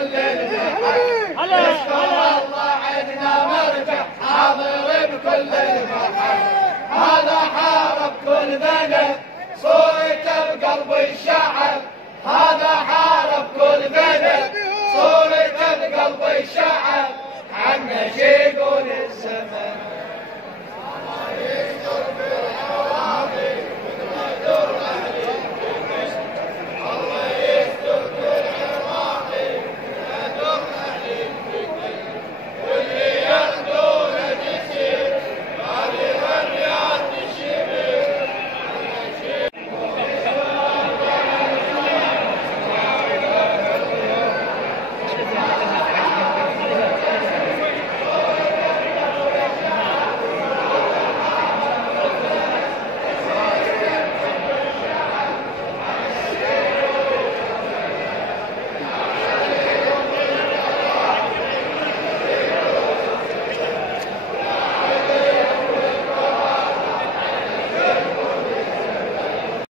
بكل المحن، نشكر الله عندنا مرجع حاضر بكل المحن. هذا حارب كل ذنب صورته بقلب الشعب، هذا حارب كل ذنب صورته بقلب الشعب.